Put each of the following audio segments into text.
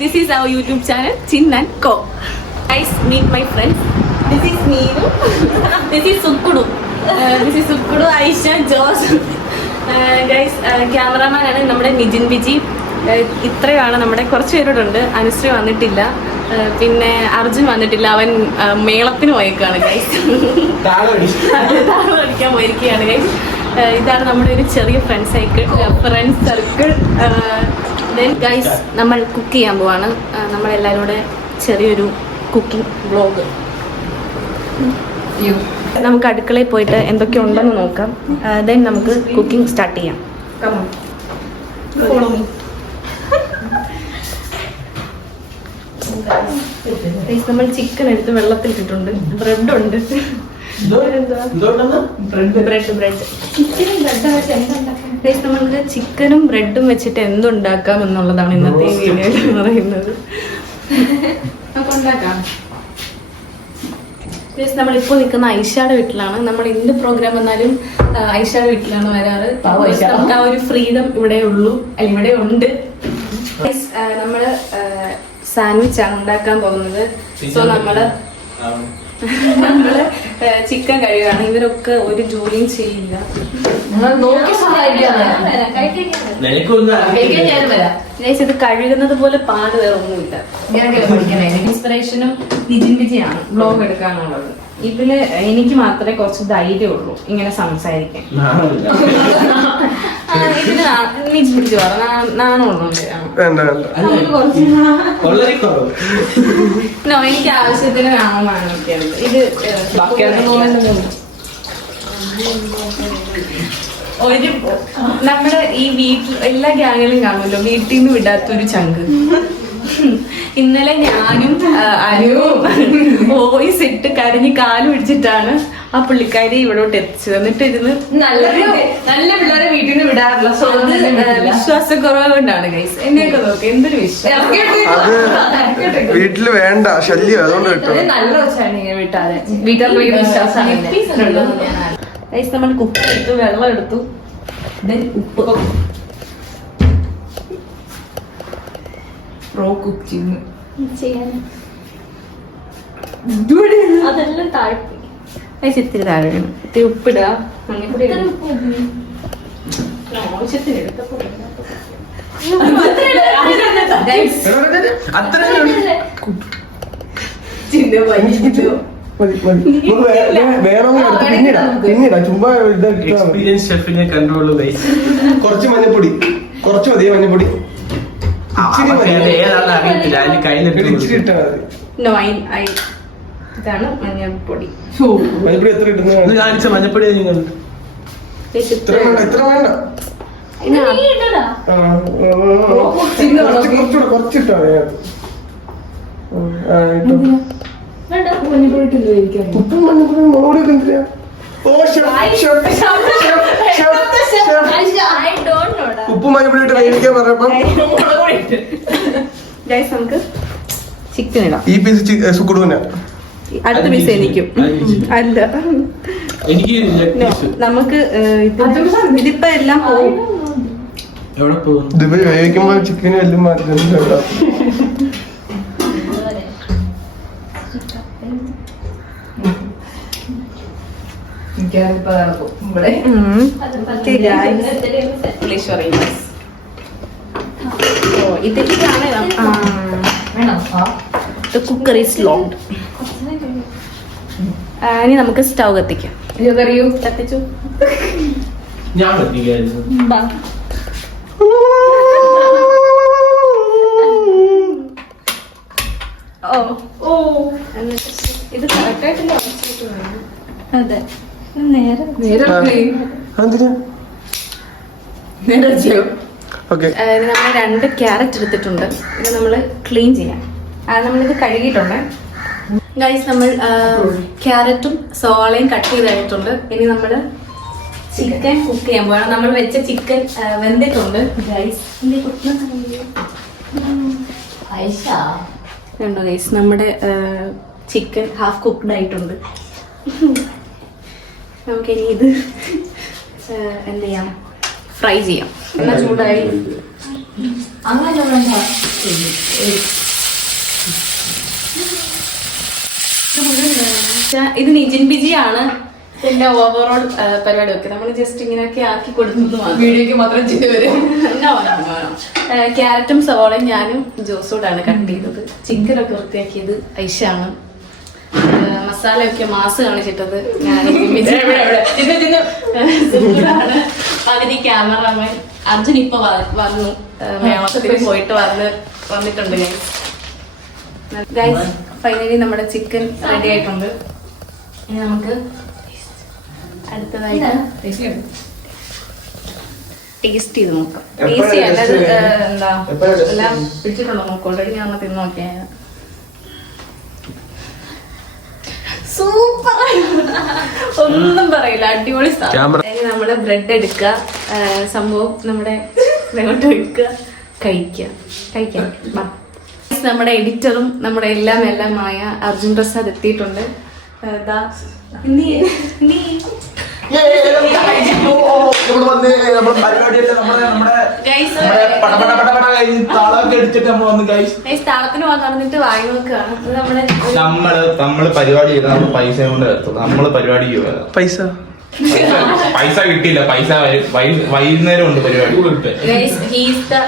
This is our YouTube channel, Chin and Co. Guys, meet my friends. This is Neeru. This is Sukkudu. This is Sukkudu, Aisha, Josh. Guys, cameraman ആണ് നമ്മുടെ Nizhyn Biji. ഇത്രയാണ് നമ്മുടെ കുറച്ച് പേരോടുണ്ട്. അനുശ്രീ വന്നിട്ടില്ല, പിന്നെ അർജുൻ വന്നിട്ടില്ല, അവൻ മേളത്തിന് പോയേക്കാണ് ഗൈസ്. താളം അടിക്കാൻ പോയിരിക്കുകയാണ് ഗൈസ്. ഇതാണ് നമ്മുടെ ഒരു ചെറിയ ഫ്രണ്ട് സർക്കിൾ. ദെൻ ഗൈസ് നമ്മൾ കുക്ക് ചെയ്യാൻ പോവാണ്. നമ്മളെല്ലാവരും കൂടെ ചെറിയൊരു കുക്കിംഗ് വ്ളോഗ്. നമുക്ക് അടുക്കളയിൽ പോയിട്ട് എന്തൊക്കെ ഉണ്ടെന്ന് നോക്കാം. ദെൻ നമുക്ക് കുക്കിംഗ് സ്റ്റാർട്ട് ചെയ്യാം. നമ്മൾ ചിക്കൻ എടുത്ത് വെള്ളത്തിലിട്ടിട്ടുണ്ട്. ബ്രെഡ് ഉണ്ട്. നമ്മൾക്ക് ചിക്കനും ബ്രെഡും വെച്ചിട്ട് എന്തുണ്ടാക്കാം എന്നുള്ളതാണ് ഇന്നത്തെ വീഡിയോയിൽ പറയുന്നത്. നമ്മളിപ്പോൾ നിൽക്കുന്ന ഐഷയുടെ വീട്ടിലാണ്. നമ്മൾ എന്ത് പ്രോഗ്രാം വന്നാലും ഐഷയുടെ വീട്ടിലാണ് വരാറ്. നമുക്ക് ആ ഒരു ഫ്രീഡം ഇവിടെ ഉള്ളൂ, അല്ല ഇവിടെ ഉണ്ട്. നമ്മള് സാൻഡ്വിച്ച് ആണ് ഉണ്ടാക്കാൻ പോകുന്നത്. സോ നമ്മള് ചിക്കൻ കഴിയുകയാണ്. ഇവരൊക്കെ ഒരു ജോലിയും ചെയ്യില്ല. ഇത് കഴുകുന്നത് പോലെ പാട് വേറെ ഒന്നുമില്ല. ഇൻസ്പിറേഷനും നിജിൻ ബിജിയാണ് വ്ലോഗ് എടുക്കാനുള്ളത്. ഇതില് എനിക്ക് മാത്രമേ കുറച്ച് ധൈര്യമുള്ളൂ ഇങ്ങനെ സംസാരിക്കാൻ. ഇതിന് നിജിൻ ബിജി നാണമുള്ളൂണ്ട്. എനിക്ക് ആവശ്യത്തിന് നാമമാണ് ഒക്കെയുണ്ട്. ഇത് ഒരു നമ്മുടെ ഈ വീട്ടിൽ എല്ലാ ഗ്യാങ്ങിലും കാണുമല്ലോ വീട്ടിൽ നിന്ന് വിടാത്തൊരു ചങ്ക്. ഇന്നലെ ഞാനും അനുവും വോയിസ് ഇട്ട് കരഞ്ഞ് കാല് പിടിച്ചിട്ടാണ് ആ പുള്ളിക്കാരി ഇവിടോട്ട് എത്തിച്ചത്. എന്നിട്ട് ഇരുന്ന് നല്ല പിള്ളേരെ വീട്ടിൽ നിന്ന് വിടാറില്ല. വിശ്വാസക്കുറവ് കൊണ്ടാണ് ഗൈസ്. എന്നെയൊക്കെ നോക്ക് എന്തൊരു വിശ്വാസം. വീട്ടില് വേണ്ട ശല്യം, അതുകൊണ്ട് നല്ല വെച്ചാണ് വീട്ടാതെ വീട്ടുകാർക്ക് വിശ്വാസമാണ്. ഗൈസ് നമ്മൾ കുക്ക് എടുത്തു, വെള്ളം എടുത്തു, ഉപ്പ് പ്രോ കുക്ക് ചെയ്യുന്നു. അതെല്ലാം താഴ്ത്തി ഇത്തിരി താഴെ വേണം. ഇത്തിരി ഉപ്പിടുക, മഞ്ഞപ്പൊടി ആവശ്യത്തിന് എടുത്തപ്പോ കുറച്ച് മഞ്ഞപ്പൊടി, കുറച്ച് മതിയോ മഞ്ഞപ്പൊടി? ഇതാണ് മഞ്ഞപ്പൊടി. മഞ്ഞപ്പൊടി എത്ര ഇടുന്ന കാണിച്ച മഞ്ഞപ്പൊടി എത്ര വേണ്ട. കുറച്ചിട്ടോ ഉപ്പും മഞ്ഞപ്പൊടി മുളകുപൊടി എന്തിനാ? ഉപ്പും മഞ്ഞപ്പൊടി ഇട്ട് വേവിക്കാൻ പറഞ്ഞപ്പം നമുക്ക് ചിക്കൻ ഇടാം. ഈ പീസ് സുക്കുടൂന, അടുത്ത പീസ് എനിക്കും അല്ല. നമുക്ക് ഇതിപ്പോ എല്ലാം പോകും. ഇതിപ്പോ വേവിക്കുമ്പോ ചിക്കനും എല്ലാം മാറ്റുന്നുണ്ട്. Cooker is ലോങ്ഡ്. ഇനി നമുക്ക് സ്റ്റൗ കത്തിക്കാം. കത്തിച്ചു. ഇത് കറക്റ്റായിട്ടില്ല. അതെ, നമ്മൾ 2 ക്യാരറ്റ് എടുത്തിട്ടുണ്ട്. ഇത് നമ്മൾ ക്ലീൻ ചെയ്യാം. നമ്മളിത് കഴുകിയിട്ടുണ്ട് ഗൈസ്. നമ്മൾ ക്യാരറ്റും സവാളയും കട്ട് ചെയ്തായിട്ടുണ്ട്. ഇനി നമ്മൾ ചിക്കൻ കുക്ക് ചെയ്യാൻ പോവാണ്. നമ്മൾ വെച്ച ചിക്കൻ വെന്തിട്ടുണ്ട് ഗൈസ്. കണ്ടോ ഗൈസ്, നമ്മുടെ ചിക്കൻ ഹാഫ് കുക്ക്ഡ് ആയിട്ടുണ്ട്. നമുക്കിനി ഇത് എന്ത് ചെയ്യാം, ഫ്രൈ ചെയ്യാം. എണ്ണ ചൂടായി. ഇത് നിജിൻ ബിജി ആണ് എന്റെ ഓവറോൾ പരിപാടി ഒക്കെ നമ്മൾ ജസ്റ്റ് ഇങ്ങനെയൊക്കെ ആക്കി കൊടുക്കുന്നത് വീഡിയോക്ക് മാത്രം ചെയ്ത് വരും. ക്യാരറ്റും സവോളയും ഞാനും ജോസോടാണ് കട്ട് ചെയ്തത്. ചിക്കനൊക്കെ വൃത്തിയാക്കിയത് ഐഷാണ്. മസാലയൊക്കെ മാസ് കാണിച്ചിട്ടത് ഞാൻ. പകുതി ക്യാമറമാൻ അർജുൻ ഇപ്പൊ വന്നു, മേളത്തിൽ പോയിട്ട് വന്നിട്ടുണ്ട് ഗൈസ്. ഫൈനലി നമ്മുടെ ചിക്കൻ റെഡി ആയിട്ടുണ്ട്. ഇനി നമുക്ക് അടുത്തതായിട്ട് ടേസ്റ്റ് ചെയ്ത് നോക്കാം. ടേസ്റ്റ് ചെയ്യാൻ എന്താ എല്ലാം പിടിച്ചിട്ടുണ്ടോ നോക്കാം. ഓൾറെഡി ഞാൻ തിന്ന് നോക്കിയാൽ സൂപ്പർ, ഒന്നും പറയില്ല, അടിപൊളി സാധനം. ഇനി നമ്മള് ബ്രെഡ് എടുക്കുക, സംഭവം നമ്മുടെ ഇങ്ങോട്ട് വെക്കുക, കഴിക്കാം. നമ്മുടെ എഡിറ്ററും നമ്മുടെ എല്ലാമായ അർജുൻ പ്രസാദ് എത്തിയിട്ടുണ്ട്. താളത്തിന് നടന്നിട്ട് വായി നോക്കുകയാണ്. നമ്മള് പരിപാടി ചെയ്താൽ നമ്മൾ പൈസ കൊണ്ട് നമ്മള് പരിപാടി പൈസ കിട്ടിയില്ല. പൈസ വൈകുന്നേരം ഉണ്ട് പരിപാടി.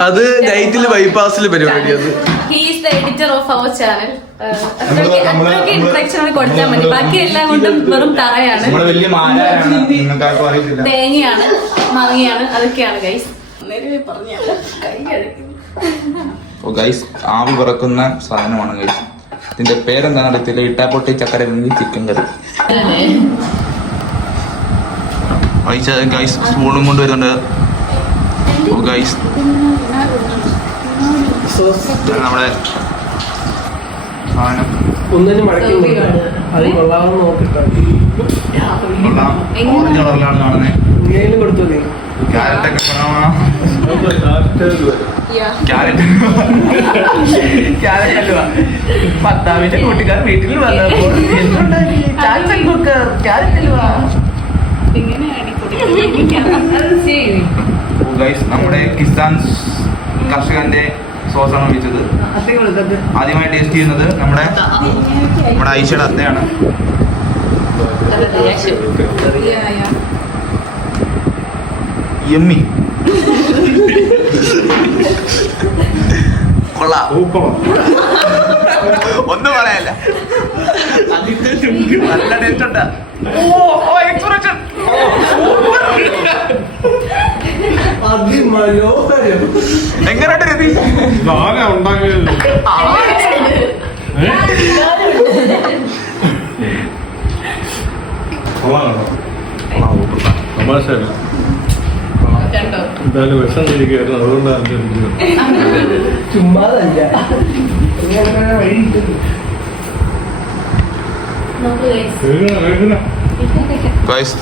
അത് നൈറ്റില് ബൈപ്പാസില് പരിപാടി. അത് എഡിറ്റർ ഓഫ് അവർ ചാനൽ. ഇൻട്രക്ഷൻ കൊടുത്താൽ മതി, ബാക്കി എല്ലാം കൊണ്ടും വെറും തറയാണ്. വലിയ മാലയാണ്, നിങ്ങൾക്കാർക്കും അറിയത്തില്ല. തേങ്ങയാണ്, മാങ്ങയാണ്, അതൊക്കെയാണ് ഗൈസ്. ഗൈസ് ആവി പറക്കുന്ന സാധനമാണ് ഗൈസ്. ഇതിന്റെ പേരെന്താണെന്ന് അറിയത്തില്ല. ഇട്ടാപ്പൊട്ടി ചക്കര ചിക്കൻ കറി. ഗൈസ് സ്പൂണും കൊണ്ട് വരുന്നുണ്ട് ഗൈസ്. നമ്മുടെ സാധനം ഒന്നിനും മടക്കി അത് കൊള്ളാമെന്ന് നോക്കിട്ടാണ് കാണുന്നത്. കൊടുത്തു ക്യാരറ്റൊക്കെ ഭർത്താവിന്റെ കൂട്ടുകാർ വീട്ടിൽ വന്നപ്പോൾ നമ്മുടെ കിസാൻ കർഷകന്റെ സോസാണ് ഒഴിച്ചത്. ആദ്യമായി ടേസ്റ്റ് ചെയ്യുന്നത് നമ്മുടെ ഐഷയുടെ അത്തയാണ്. യമ്മി, കൊള്ളാം, ഒന്നും പറയാല്ല, നല്ല ടേസ്റ്റ് ഉണ്ട്. എങ്ങനെയുണ്ട് രതി? എന്തായാലും വിഷം തിരികെയായിരുന്നു, അതുകൊണ്ടാണ് ചുമ്മാതല്ല.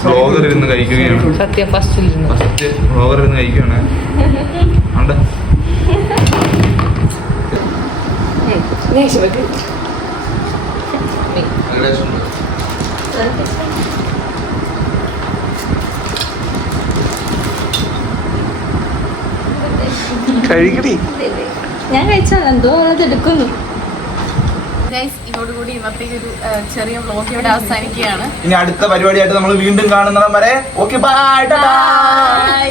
വ്ളോഗർ ഇരുന്ന് കഴിക്കുകയാണ്. ഫസ്റ്റ് വ്ളോഗർ ഇരുന്ന് കഴിക്കുകയാണ്. കഴിക്കടി. ഞാൻ കഴിച്ചാൽ എന്തോ എടുക്കുന്നു. ഇതോടുകൂടി ഇന്നത്തെ ഒരു ചെറിയ വ്ളോഗ് ഇവിടെ അവസാനിക്കുകയാണ്. ഇനി അടുത്ത പരിപാടിയായിട്ട് നമ്മൾ വീണ്ടും കാണുന്നിടം വരെ ഓക്കെ ബൈ.